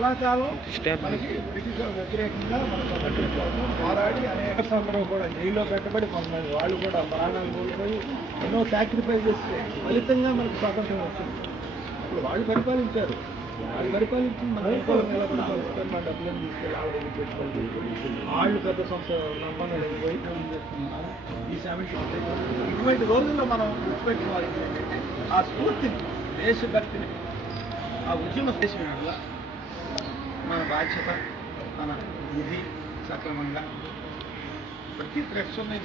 చాలా కాలం మనకి బ్రిటిష్ వ్యతిరేకంగా మన స్వతంత్రం కోసం పోరాడి అనేక సందర్భం కూడా జైల్లో పెట్టబడి కొంతమంది వాళ్ళు కూడా ప్రాణాలు కోల్పోయి ఎన్నో సాక్రిఫైస్ చేస్తే ఫలితంగా మనకు స్వాతంత్రం వచ్చింది. ఇప్పుడు వాళ్ళు పరిపాలించారు, వాళ్ళు పరిపాలించి మన అనుకూలంగా ఎలా పరిపాలిస్తారు, మన డబ్బులను తీసుకెళ్ళి ఆవిడ పెట్టుకోవాలి. వాళ్ళు పెద్ద సంస్థ నమ్మని వైద్యం చేస్తున్నారు. ఈ సమస్య ఇటువంటి రోజుల్లో మనం గుర్తుపెట్టుకోవాల్సింది ఏంటంటే ఆ స్ఫూర్తిని, దేశభక్తిని, ఆ ఉద్యమ చేసిన వల్ల మన బాధ్యత, మన విధి సక్రమంగా ప్రతి ప్రశ్న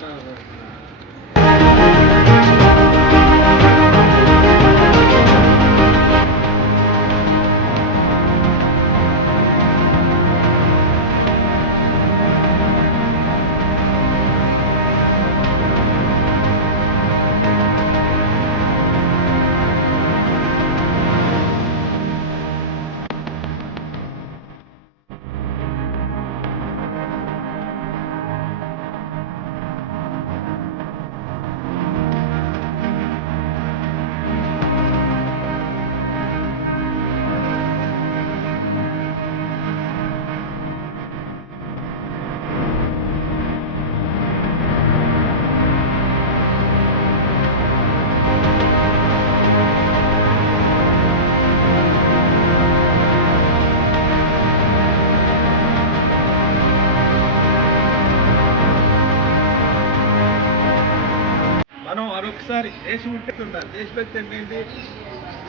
మరొకసారి దేశం ఉంటుంటారు. దేశభక్తి ఏంటంటే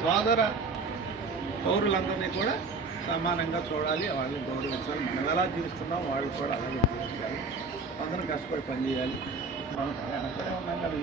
సోదర పౌరులందరినీ కూడా సమానంగా చూడాలి, వాళ్ళని గౌరవించాలి. మనం ఎలా జీవిస్తున్నాం వాళ్ళు కూడా అలాగే జీవించాలి. అందరం కష్టపడి పనిచేయాలి. మనం అక్కడే ఉన్నాం కదా.